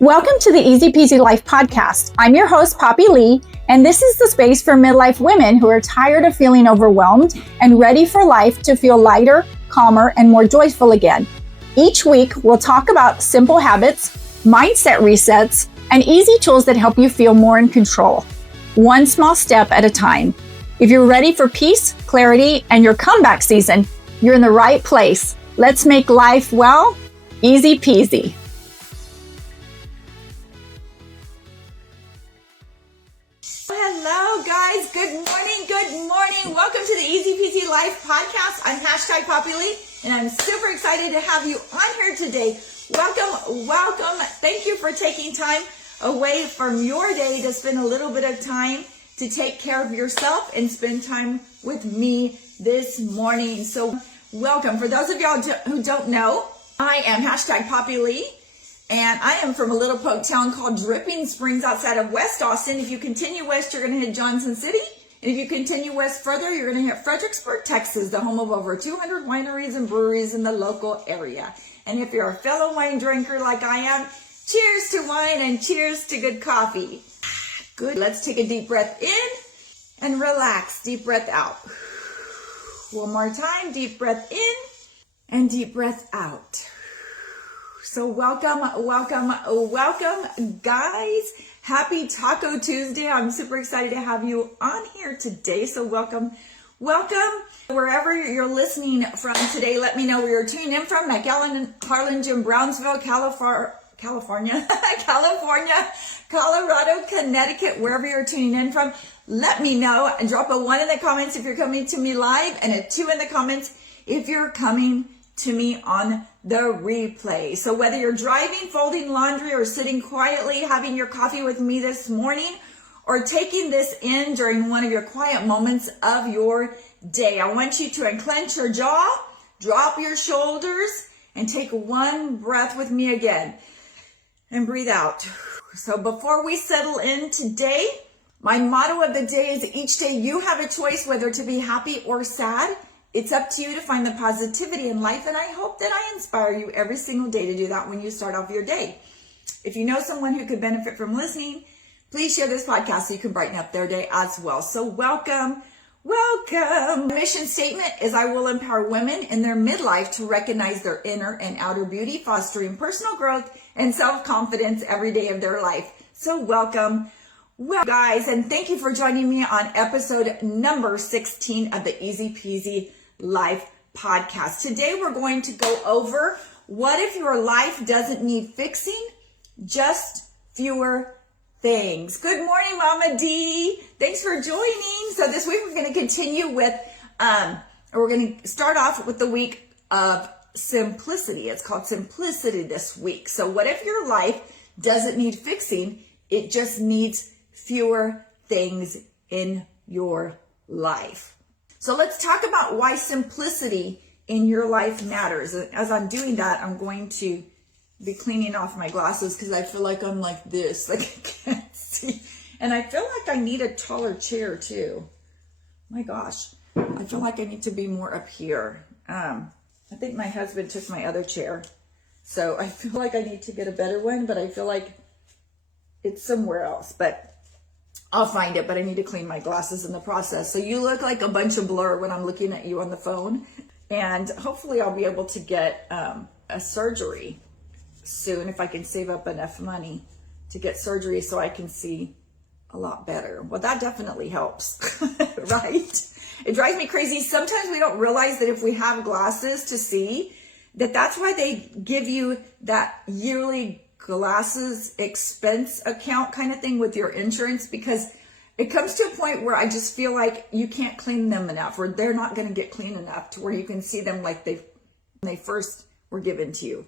Welcome to the Easy Peasy Life Podcast. I'm your host, Poppy Lee, and this is the space for midlife women who are tired of feeling overwhelmed and ready for life to feel lighter, calmer, and more joyful again. Each week, we'll talk about simple habits, mindset resets, and easy tools that help you feel more in control, one small step at a time. If you're ready for peace, clarity, and your comeback season, you're in the right place. Let's make life, well, easy peasy. Hello guys, good morning. Welcome to the Easy Peasy Life Podcast. I'm Poppy Lee, and I'm super excited to have you on here today. Welcome. Thank you for taking time away from your day to spend a little bit of time to take care of yourself and spend time with me this morning. So welcome. For those of y'all who don't know, I am Poppy Lee. And I am from a little poke town called Dripping Springs outside of West Austin. If you continue west, you're going to hit Johnson City. And if you continue west further, you're going to hit Fredericksburg, Texas, the home of over 200 wineries and breweries in the local area. And if you're a fellow wine drinker like I am, cheers to wine and cheers to good coffee. Good. Let's take a deep breath in and relax. Deep breath out. One more time. Deep breath in and deep breath out. So welcome, guys. Happy Taco Tuesday. I'm super excited to have you on here today. So welcome. Wherever you're listening from today, let me know where you're tuning in from. McAllen, Harlingen, Brownsville, California, Colorado, Connecticut, wherever you're tuning in from. Let me know and drop a 1 in the comments if you're coming to me live and a 2 in the comments if you're coming to me on the replay. So whether you're driving, folding laundry, or sitting quietly having your coffee with me this morning, or taking this in during one of your quiet moments of your day, I want you to unclench your jaw, drop your shoulders, and take one breath with me again. And breathe out. So before we settle in today, my motto of the day is each day you have a choice whether to be happy or sad. It's up to you to find the positivity in life, and I hope that I inspire you every single day to do that when you start off your day. If you know someone who could benefit from listening, please share this podcast so you can brighten up their day as well. So welcome. The mission statement is I will empower women in their midlife to recognize their inner and outer beauty, fostering personal growth and self-confidence every day of their life. So welcome. Well, guys, and thank you for joining me on episode number 16 of the Easy Peasy Life Podcast. Today, we're going to go over what if your life doesn't need fixing, just fewer things. Good morning, Mama D. Thanks for joining. So this week, we're going to continue with, we're going to start off with the week of simplicity. It's called Simplicity this week. So what if your life doesn't need fixing? It just needs fewer things in your life. So let's talk about why simplicity in your life matters. As I'm doing that, I'm going to be cleaning off my glasses because I feel like I'm like this, like I can't see. And I feel like I need a taller chair too. My gosh, I feel like I need to be more up here. I think my husband took my other chair. So I feel like I need to get a better one, but I feel like it's somewhere else. But I'll find it, but I need to clean my glasses in the process. So you look like a bunch of blur when I'm looking at you on the phone. And hopefully I'll be able to get a surgery soon if I can save up enough money to get surgery so I can see a lot better. Well, that definitely helps, right? It drives me crazy. Sometimes we don't realize that if we have glasses to see, that's why they give you that yearly glasses expense account kind of thing with your insurance, because it comes to a point where I just feel like you can't clean them enough, or they're not going to get clean enough to where you can see them like when they first were given to you,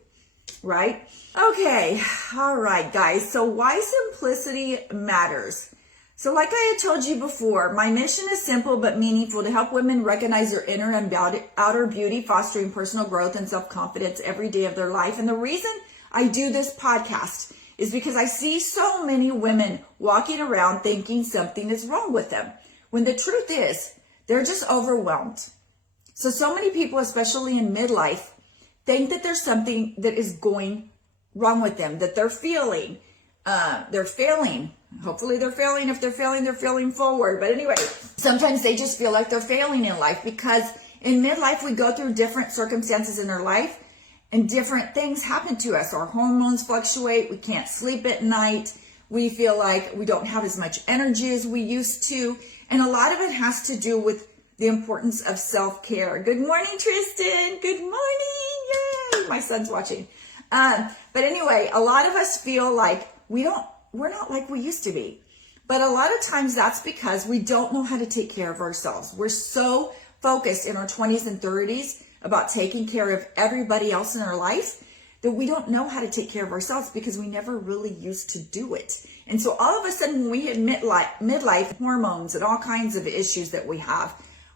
right? Okay. All right, guys. So why simplicity matters. So like I had told you before, my mission is simple but meaningful to help women recognize their inner and outer beauty, fostering personal growth and self-confidence every day of their life. And the reason I do this podcast is because I see so many women walking around thinking something is wrong with them, when the truth is they're just overwhelmed. So many people, especially in midlife, think that there's something that is going wrong with them, that they're feeling. They're failing. Hopefully they're failing. If they're failing forward. But anyway, sometimes they just feel like they're failing in life because in midlife, we go through different circumstances in our life and different things happen to us. Our hormones fluctuate. We can't sleep at night. We feel like we don't have as much energy as we used to. And a lot of it has to do with the importance of self-care. Good morning, Tristan. Good morning. Yay. My son's watching. But anyway, a lot of us feel like we're not like we used to be. But a lot of times that's because we don't know how to take care of ourselves. We're so focused in our 20s and 30s about taking care of everybody else in our life that we don't know how to take care of ourselves because we never really used to do it. And so all of a sudden when we hit midlife hormones and all kinds of issues that we have,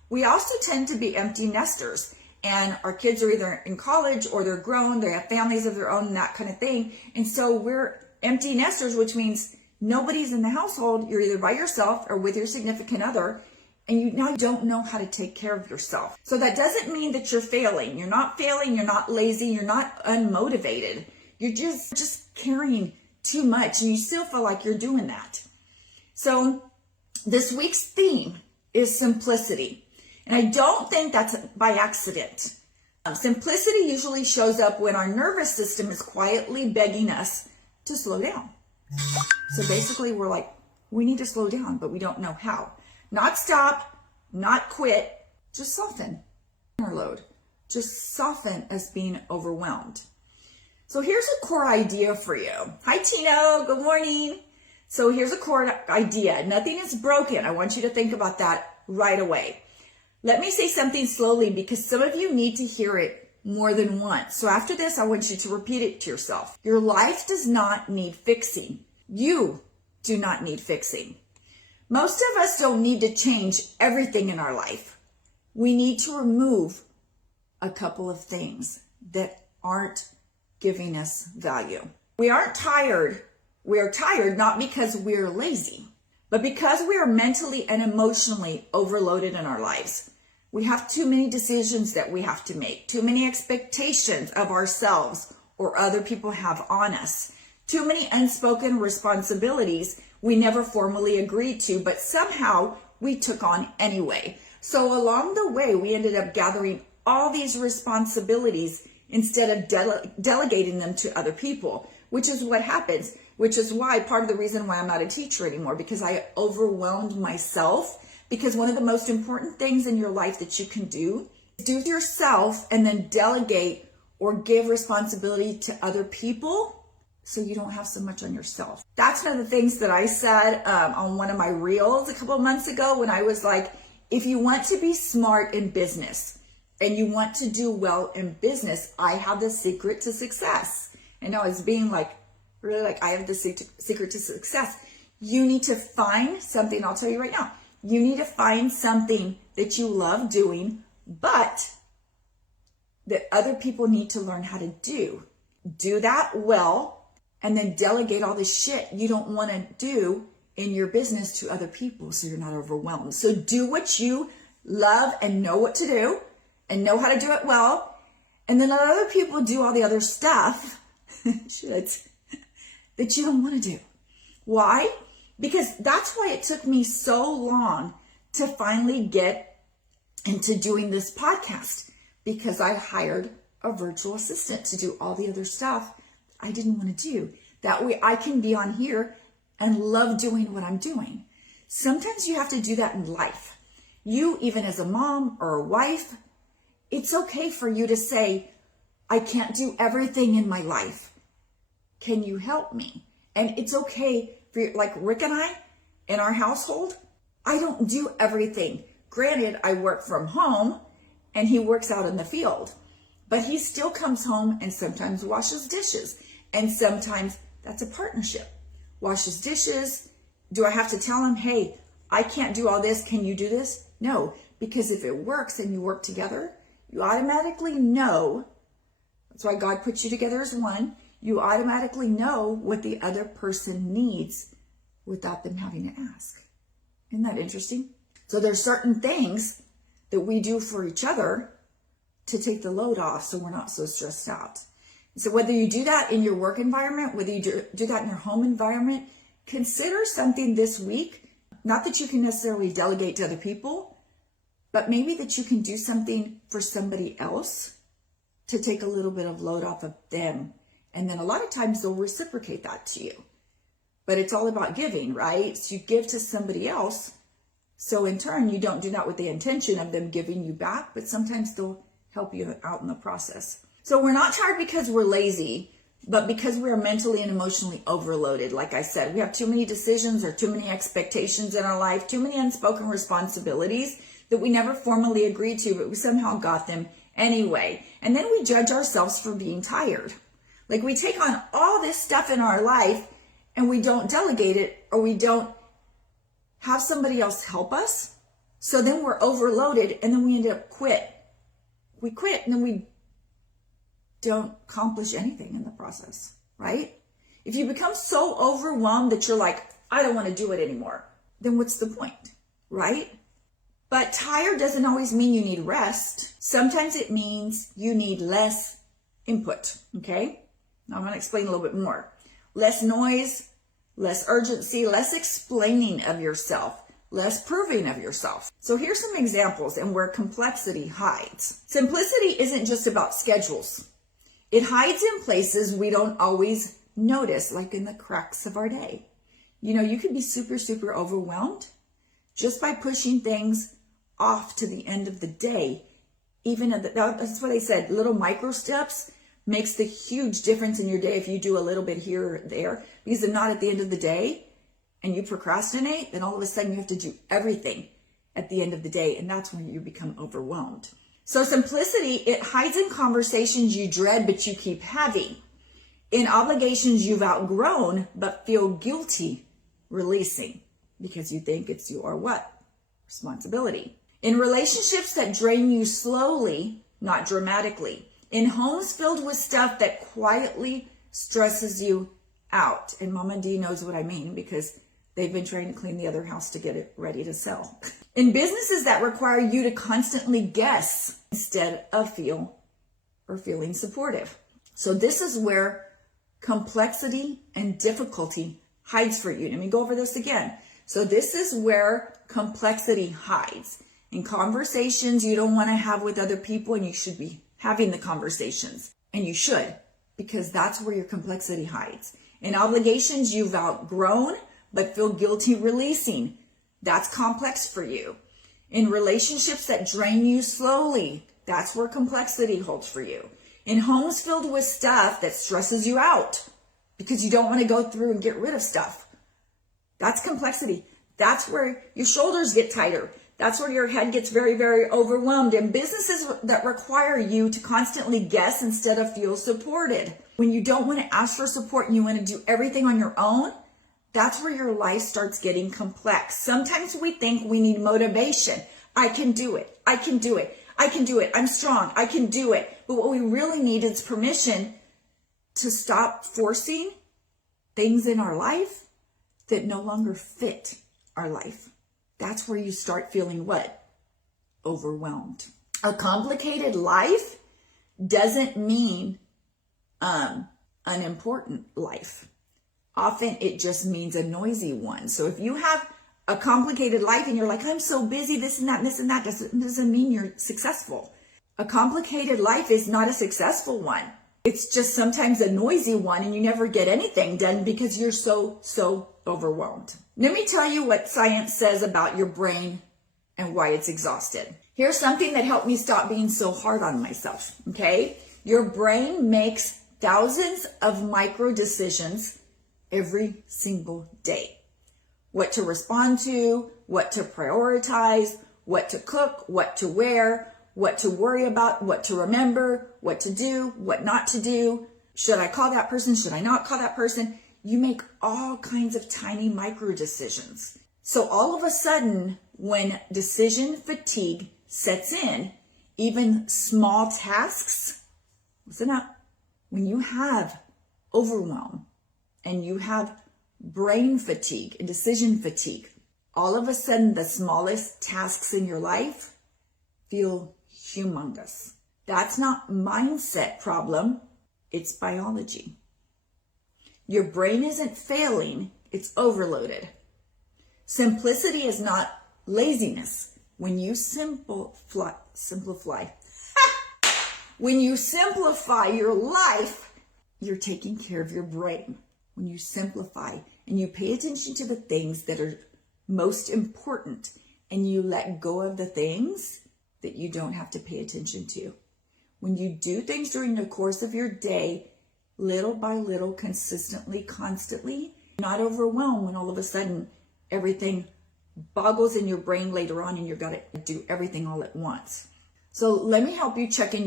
we also tend to be empty nesters. And our kids are either in college or they're grown, they have families of their own, that kind of thing. And so we're empty nesters, which means nobody's in the household. You're either by yourself or with your significant other, and you now don't know how to take care of yourself. So that doesn't mean that you're failing. You're not failing. You're not lazy. You're not unmotivated. You're just carrying too much, and you still feel like you're doing that. So this week's theme is simplicity. And I don't think that's by accident. Simplicity usually shows up when our nervous system is quietly begging us to slow down. So basically we're like, we need to slow down, but we don't know how. Not stop, not quit, just soften our load. Just soften us being overwhelmed. So here's a core idea for you. Hi, Tino. Good morning. So here's a core idea. Nothing is broken. I want you to think about that right away. Let me say something slowly because some of you need to hear it more than once. So after this, I want you to repeat it to yourself. Your life does not need fixing. You do not need fixing. Most of us don't need to change everything in our life. We need to remove a couple of things that aren't giving us value. We aren't tired. We are tired not because we're lazy, but because we are mentally and emotionally overloaded in our lives. We have too many decisions that we have to make, too many expectations of ourselves or other people have on us, too many unspoken responsibilities we never formally agreed to, but somehow we took on anyway. So along the way, we ended up gathering all these responsibilities instead of delegating them to other people, which is what happens, which is why part of the reason why I'm not a teacher anymore, because I overwhelmed myself. Because one of the most important things in your life that you can do is do yourself and then delegate or give responsibility to other people so you don't have so much on yourself. That's one of the things that I said on one of my reels a couple of months ago when I was like, if you want to be smart in business and you want to do well in business, I have the secret to success. And I was being like, really like, I have the secret to success. You need to find something, I'll tell you right now. You need to find something that you love doing, but that other people need to learn how to do. Do that well, and then delegate all the shit you don't want to do in your business to other people so you're not overwhelmed. So do what you love and know what to do and know how to do it well, and then let other people do all the other stuff shit, that you don't want to do. Why? Because that's why it took me so long to finally get into doing this podcast, because I hired a virtual assistant to do all the other stuff I didn't want to do. That way I can be on here and love doing what I'm doing. Sometimes you have to do that in life. You, even as a mom or a wife, it's okay for you to say, I can't do everything in my life. Can you help me? And it's okay. Like Rick and I, in our household, I don't do everything. Granted, I work from home and he works out in the field, but he still comes home and sometimes washes dishes. And sometimes that's a partnership. Washes dishes. Do I have to tell him, hey, I can't do all this. Can you do this? No, because if it works and you work together, you automatically know. That's why God puts you together as one. You automatically know what the other person needs without them having to ask. Isn't that interesting? So there's certain things that we do for each other to take the load off so we're not so stressed out. So whether you do that in your work environment, whether you do that in your home environment, consider something this week, not that you can necessarily delegate to other people, but maybe that you can do something for somebody else to take a little bit of load off of them. And then a lot of times they'll reciprocate that to you. But it's all about giving, right? So you give to somebody else. So in turn, you don't do that with the intention of them giving you back, but sometimes they'll help you out in the process. So we're not tired because we're lazy, but because we're mentally and emotionally overloaded. Like I said, we have too many decisions or too many expectations in our life, too many unspoken responsibilities that we never formally agreed to, but we somehow got them anyway. And then we judge ourselves for being tired. Like we take on all this stuff in our life and we don't delegate it, or we don't have somebody else help us. So then we're overloaded and then we end up We quit and then we don't accomplish anything in the process, right? If you become so overwhelmed that you're like, I don't want to do it anymore, then what's the point, right? But tired doesn't always mean you need rest. Sometimes it means you need less input, okay? Now I'm going to explain a little bit more. Less noise, less urgency, less explaining of yourself, less proving of yourself. So here's some examples and where complexity hides. Simplicity isn't just about schedules. It hides in places we don't always notice, like in the cracks of our day. You know, you can be super, super overwhelmed just by pushing things off to the end of the day. Even at that's what they said, little micro steps makes the huge difference in your day if you do a little bit here or there. Because if not at the end of the day and you procrastinate, then all of a sudden you have to do everything at the end of the day. And that's when you become overwhelmed. So simplicity, it hides in conversations you dread but you keep having. In obligations you've outgrown but feel guilty releasing because you think it's your what? Responsibility. In relationships that drain you slowly, not dramatically. In homes filled with stuff that quietly stresses you out. And Mama D knows what I mean because they've been trying to clean the other house to get it ready to sell. In businesses that require you to constantly guess instead of feeling supportive. So this is where complexity and difficulty hides for you. Let me go over this again. So this is where complexity hides. In conversations you don't want to have with other people, and you should be having the conversations. And you should, because that's where your complexity hides. In obligations you've outgrown but feel guilty releasing. That's complex for you. In relationships that drain you slowly, that's where complexity holds for you. In homes filled with stuff that stresses you out because you don't want to go through and get rid of stuff. That's complexity. That's where your shoulders get tighter. That's where your head gets very, very overwhelmed. In businesses that require you to constantly guess instead of feel supported. When you don't want to ask for support and you want to do everything on your own, that's where your life starts getting complex. Sometimes we think we need motivation. I can do it. I can do it. I can do it. I'm strong. I can do it. But what we really need is permission to stop forcing things in our life that no longer fit our life. That's where you start feeling what? Overwhelmed. A complicated life doesn't mean unimportant life. Often it just means a noisy one. So if you have a complicated life and you're like, I'm so busy, this and that, doesn't mean you're successful. A complicated life is not a successful one. It's just sometimes a noisy one, and you never get anything done because you're so overwhelmed. Let me tell you what science says about your brain and why it's exhausted. Here's something that helped me stop being so hard on myself, okay? Your brain makes thousands of micro decisions every single day. What to respond to, what to prioritize, what to cook, what to wear, what to worry about, what to remember, what to do, what not to do. Should I call that person? Should I not call that person? You make all kinds of tiny micro decisions. So all of a sudden, when decision fatigue sets in, even small tasks, listen up, when you have overwhelm and you have brain fatigue and decision fatigue, all of a sudden the smallest tasks in your life feel humongous. That's not mindset problem. It's biology. Your brain isn't failing, it's overloaded. Simplicity is not laziness. When you simplify, when you simplify your life, you're taking care of your brain. When you simplify and you pay attention to the things that are most important and you let go of the things that you don't have to pay attention to. When you do things during the course of your day, little by little, consistently, constantly, not overwhelmed when all of a sudden everything boggles in your brain later on and you've got to do everything all at once. So let me help you check in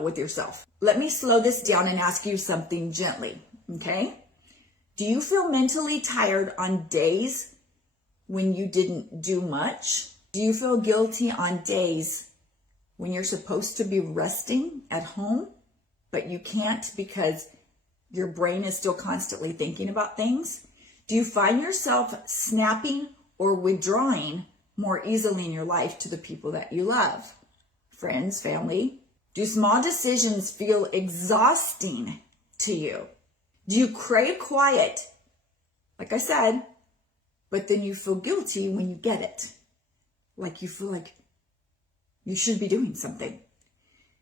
with yourself. Let me slow this down and ask you something gently, okay? Do you feel mentally tired on days when you didn't do much? Do you feel guilty on days when you're supposed to be resting at home, but you can't because your brain is still constantly thinking about things? Do you find yourself snapping or withdrawing more easily in your life to the people that you love? Friends, family? Do small decisions feel exhausting to you? Do you crave quiet, like I said, but then you feel guilty when you get it? Like you feel like you should be doing something.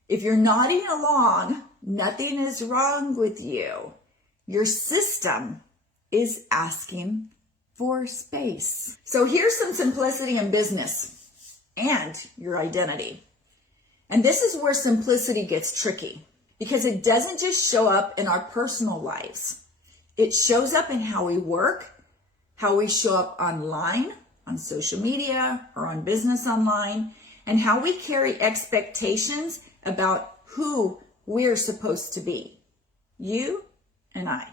If you're nodding along, nothing is wrong with you. Your system is asking for space. So here's some simplicity in business and your identity. And this is where simplicity gets tricky because it doesn't just show up in our personal lives. It shows up in how we work, how we show up online, on social media, or on business online, and how we carry expectations about who we're supposed to be. You and I.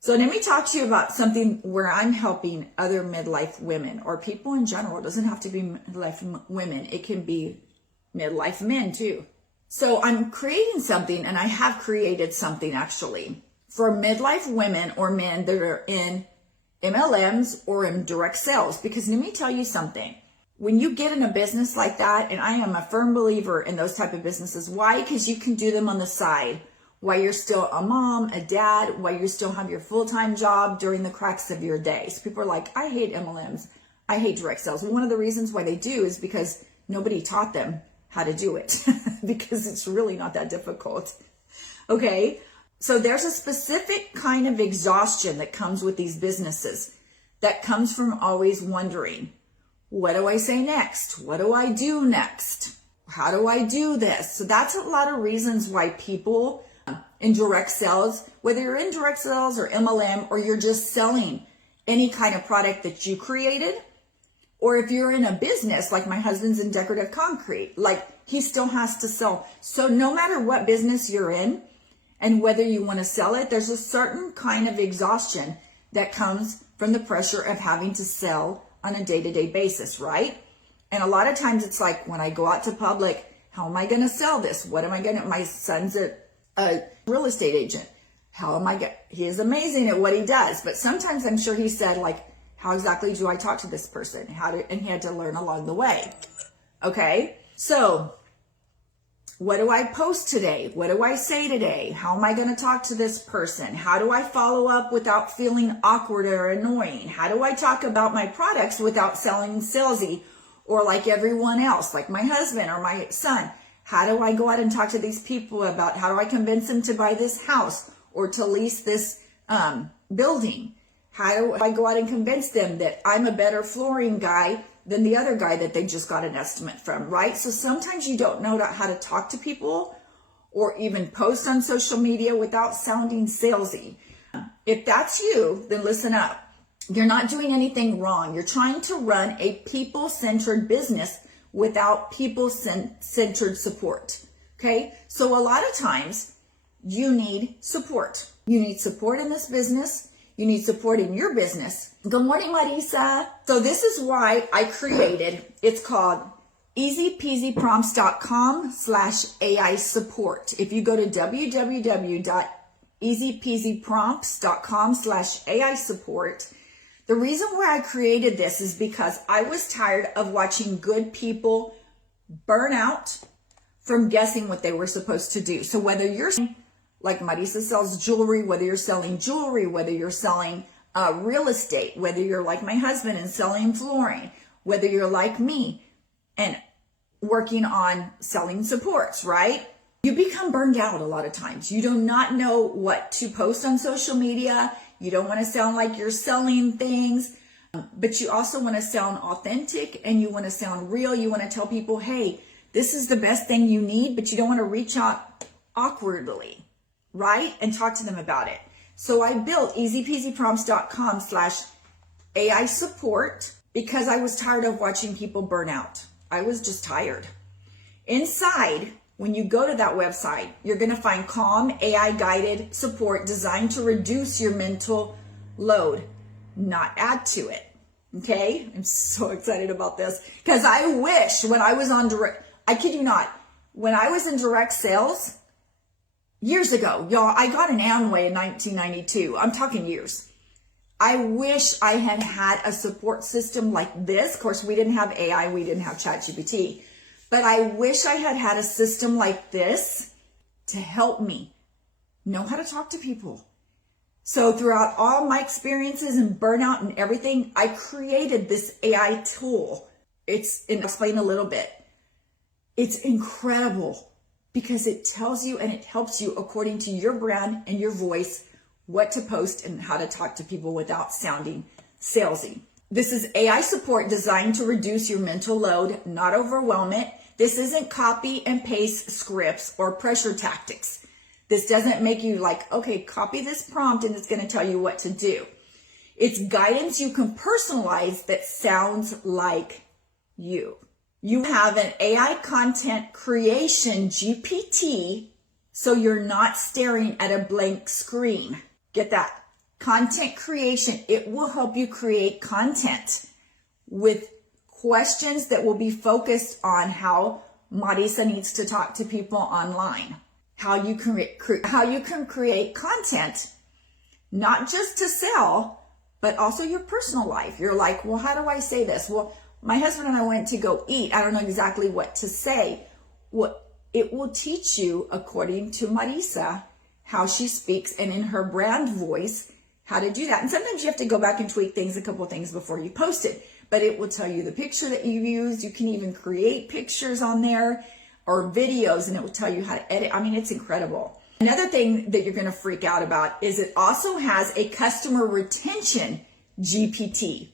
So let me talk to you about something where I'm helping other midlife women or people in general. It doesn't have to be midlife women. It can be midlife men too. So I'm creating something, and I have created something actually for midlife women or men that are in MLMs or in direct sales. Because let me tell you something. When you get in a business like that, and I am a firm believer in those type of businesses. Why? Because you can do them on the side while you're still a mom, a dad, while you still have your full-time job during the cracks of your day. So people are like, I hate MLMs. I hate direct sales. Well, one of the reasons why they do is because nobody taught them how to do it because it's really not that difficult. Okay. So there's a specific kind of exhaustion that comes with these businesses that comes from always wondering, what do I say next? What do I do next? How do I do this? So that's a lot of reasons why people in direct sales, whether you're in direct sales or MLM, or you're just selling any kind of product that you created, or if you're in a business, like my husband's in decorative concrete, like he still has to sell. So no matter what business you're in and whether you want to sell it, there's a certain kind of exhaustion that comes from the pressure of having to sell on a day-to-day basis, right? And a lot of times it's like, when I go out to public, how am I going to sell this? What am I going to, my son's a real estate agent. How am I going, he is amazing at what he does. But sometimes I'm sure he said, like, how exactly do I talk to this person? And he had to learn along the way. Okay. So what do I post today? What do I say today? How am I going to talk to this person? How do I follow up without feeling awkward or annoying? How do I talk about my products without sounding salesy or like everyone else, like my husband or my son? How do I go out and talk to these people about how do I convince them to buy this house or to lease this building? How do I go out and convince them that I'm a better flooring guy than the other guy that they just got an estimate from, right? So sometimes you don't know how to talk to people or even post on social media without sounding salesy. If that's you, then listen up. You're not doing anything wrong. You're trying to run a people-centered business without people-centered support, okay? So a lot of times you need support. You need support in this business. You need support in your business. Good morning, Marisa. So this is why I created, it's called easypeasyprompts.com/AI support. If you go to www.easypeasyprompts.com/AI support, the reason why I created this is because I was tired of watching good people burn out from guessing what they were supposed to do. So whether you're Like Marisa sells jewelry, whether you're selling jewelry, whether you're selling real estate, whether you're like my husband and selling flooring, whether you're like me and working on selling supports, right? You become burned out a lot of times. You do not know what to post on social media. You don't want to sound like you're selling things, but you also want to sound authentic and you want to sound real. You want to tell people, hey, this is the best thing you need, but you don't want to reach out awkwardly, right? And talk to them about it. So I built easypeasyprompts.com/AI support because I was tired of watching people burn out. I was just tired. Inside, when you go to that website, you're going to find calm, AI-guided support designed to reduce your mental load, not add to it. Okay? I'm so excited about this because I wish when I was on direct, I kid you not, when I was in direct sales years ago, y'all, I got an Amway in 1992. I'm talking years. I wish I had had a support system like this. Of course, we didn't have AI. We didn't have ChatGPT. But I wish I had had a system like this to help me know how to talk to people. So throughout all my experiences and burnout and everything, I created this AI tool. I'll explain a little bit. It's incredible because it tells you and it helps you according to your brand and your voice what to post and how to talk to people without sounding salesy. This is AI support designed to reduce your mental load, not overwhelm it. This isn't copy and paste scripts or pressure tactics. This doesn't make you like, okay, copy this prompt and it's going to tell you what to do. It's guidance you can personalize that sounds like you. You have an AI content creation GPT, so you're not staring at a blank screen. Get that? Content creation, it will help you create content with questions that will be focused on how Marisa needs to talk to people online. How you can create content, not just to sell, but also your personal life. You're like, well, how do I say this? Well, my husband and I went to go eat. I don't know exactly what to say. It will teach you, according to Marisa, how she speaks and in her brand voice, how to do that. And sometimes you have to go back and tweak things, a couple things before you post it. But it will tell you the picture that you use. You can even create pictures on there or videos, and it will tell you how to edit. I mean, it's incredible. Another thing that you're going to freak out about is it also has a customer retention GPT.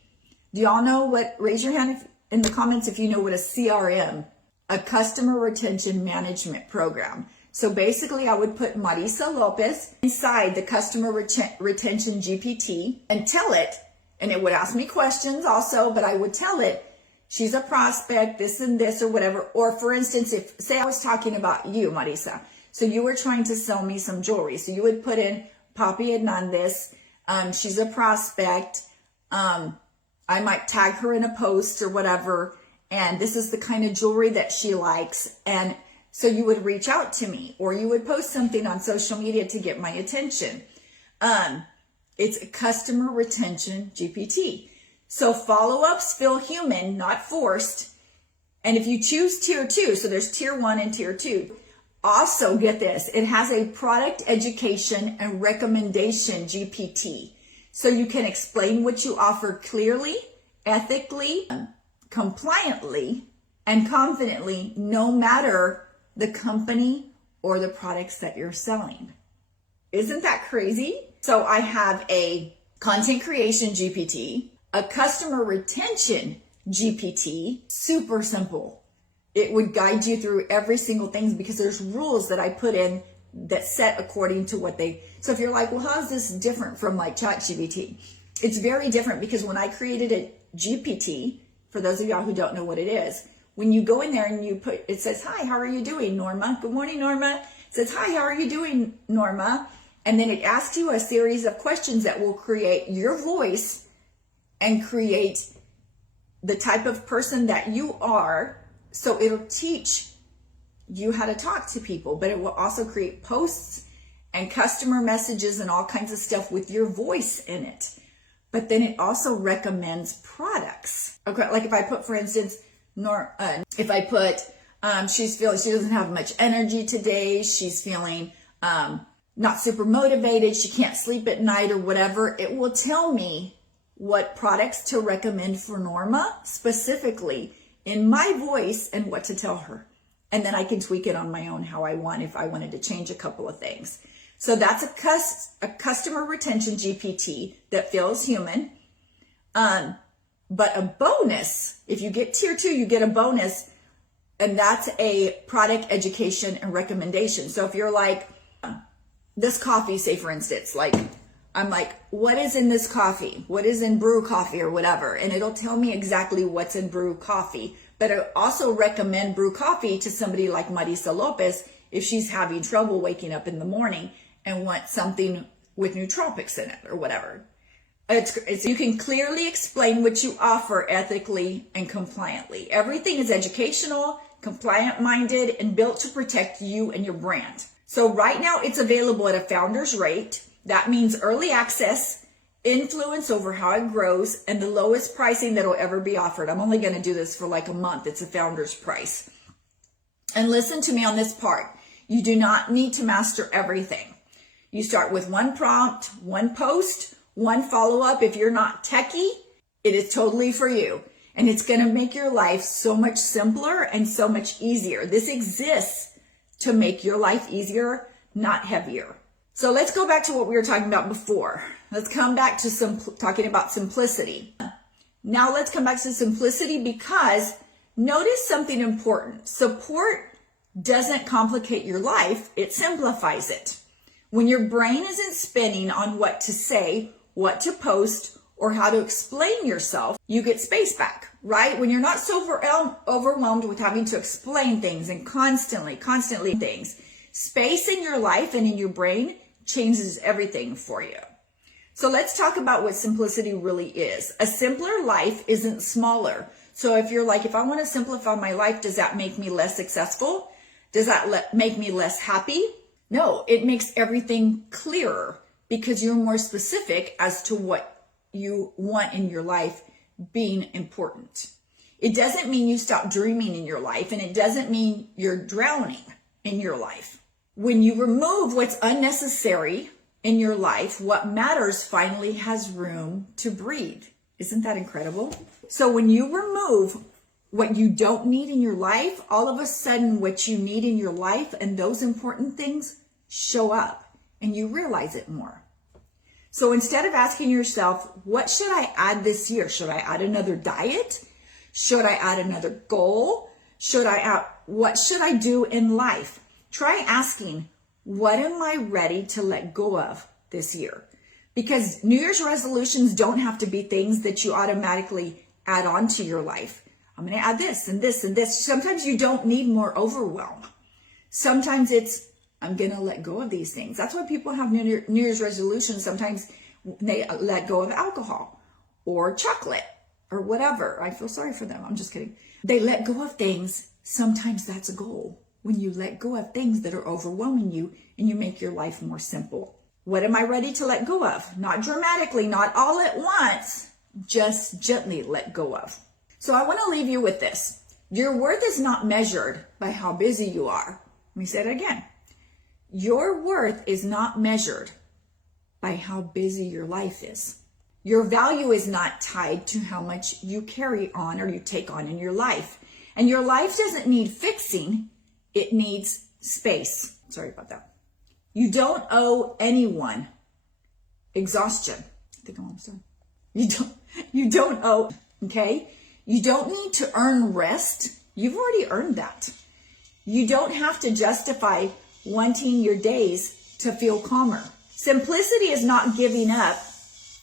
Do y'all know what, raise your hand in the comments if you know what a CRM, a customer retention management program. So basically I would put Marisa Lopez inside the customer retention GPT and tell it, and it would ask me questions also, but I would tell it, she's a prospect, this and this or whatever. Or for instance, if say I was talking about you, Marisa, so you were trying to sell me some jewelry. So you would put in Papi Hernandez, she's a prospect, I might tag her in a post or whatever, and this is the kind of jewelry that she likes. And so you would reach out to me or you would post something on social media to get my attention. It's a customer retention GPT. So follow-ups feel human, not forced. And if you choose tier 2, so there's tier 1 and tier 2. Also get this, it has a product education and recommendation GPT. So you can explain what you offer clearly, ethically, compliantly, and confidently, no matter the company or the products that you're selling. Isn't that crazy? So I have a content creation GPT, a customer retention GPT, super simple. It would guide you through every single thing because there's rules that I put in that set according to what they, so if you're like, well, how is this different from like ChatGPT? It's very different because when I created a GPT, for those of y'all who don't know what it is, when you go in there and you put, it says, hi, how are you doing, Norma? Good morning, Norma. It says, hi, how are you doing, Norma? And then it asks you a series of questions that will create your voice and create the type of person that you are. So it'll teach you how to talk to people, but it will also create posts and customer messages and all kinds of stuff with your voice in it. But then it also recommends products. Okay, like if I put, for instance, if I put, she doesn't have much energy today. She's feeling, not super motivated, she can't sleep at night or whatever, it will tell me what products to recommend for Norma specifically in my voice and what to tell her. And then I can tweak it on my own how I want if I wanted to change a couple of things. So that's a customer retention GPT that feels human. But a bonus, if you get tier 2, you get a bonus, and that's a product education and recommendation. So if you're like, this coffee, say for instance, like, I'm like, what is in this coffee? What is in brew coffee or whatever? And it'll tell me exactly what's in brew coffee. But I also recommend brew coffee to somebody like Marisa Lopez if she's having trouble waking up in the morning and wants something with nootropics in it or whatever. It's you can clearly explain what you offer ethically and compliantly. Everything is educational, compliant-minded, and built to protect you and your brand. So right now it's available at a founder's rate. That means early access, influence over how it grows, and the lowest pricing that will ever be offered. I'm only going to do this for like a month. It's a founder's price. And listen to me on this part. You do not need to master everything. You start with one prompt, one post, one follow-up. If you're not techie, it is totally for you. And it's going to make your life so much simpler and so much easier. This exists to make your life easier, not heavier. So let's go back to what we were talking about before. Let's come back to talking about simplicity. Now let's come back to simplicity because notice something important. Support doesn't complicate your life, it simplifies it. When your brain isn't spinning on what to say, what to post, or how to explain yourself, you get space back, right? When you're not so overwhelmed with having to explain things and constantly things, space in your life and in your brain changes everything for you. So let's talk about what simplicity really is. A simpler life isn't smaller. So if you're like, if I want to simplify my life, does that make me less successful? Does that make me less happy? No, it makes everything clearer because you're more specific as to what you want in your life being important. It doesn't mean you stop dreaming in your life, and it doesn't mean you're drowning in your life. When you remove what's unnecessary in your life, what matters finally has room to breathe. Isn't that incredible? So when you remove what you don't need in your life, all of a sudden what you need in your life and those important things show up and you realize it more. So instead of asking yourself, what should I add this year? Should I add another diet? Should I add another goal? What should I do in life? Try asking, what am I ready to let go of this year? Because New Year's resolutions don't have to be things that you automatically add on to your life. I'm going to add this and this and this. Sometimes you don't need more overwhelm. Sometimes it's, I'm going to let go of these things. That's why people have New Year's resolutions. Sometimes they let go of alcohol or chocolate or whatever. I feel sorry for them. I'm just kidding. They let go of things. Sometimes that's a goal. When you let go of things that are overwhelming you and you make your life more simple. What am I ready to let go of? Not dramatically, not all at once, just gently let go of. So I want to leave you with this. Your worth is not measured by how busy you are. Let me say it again. Your worth is not measured by how busy your life is. Your value is not tied to how much you carry on or you take on in your life. And your life doesn't need fixing. It needs space. Sorry about that. You don't owe anyone exhaustion. I think I'm almost done. You don't owe, okay? You don't need to earn rest. You've already earned that. You don't have to justify wanting your days to feel calmer. Simplicity is not giving up.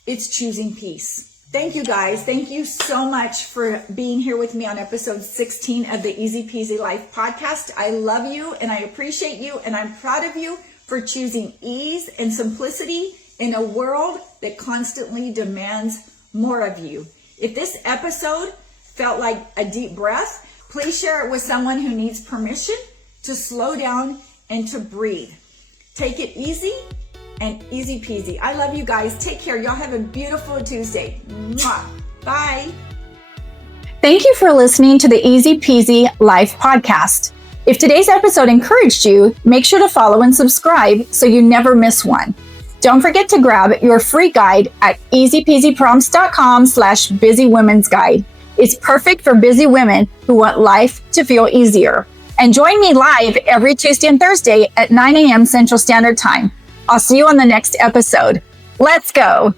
It's choosing peace. Thank you guys. Thank you so much for being here with me on episode 16 of the Easy Peasy Life podcast. I love you and I appreciate you and I'm proud of you for choosing ease and simplicity in a world that constantly demands more of you. If this episode felt like a deep breath, please share it with someone who needs permission to slow down and to breathe. Take it easy and easy peasy. I love you guys. Take care. Y'all have a beautiful Tuesday. Mwah. Bye. Thank you for listening to the Easy Peasy Life podcast. If today's episode encouraged you, make sure to follow and subscribe so you never miss one. Don't forget to grab your free guide at easypeasyprompts.com/busywomen's-guide. It's perfect for busy women who want life to feel easier. And join me live every Tuesday and Thursday at 9 a.m. Central Standard Time. I'll see you on the next episode. Let's go.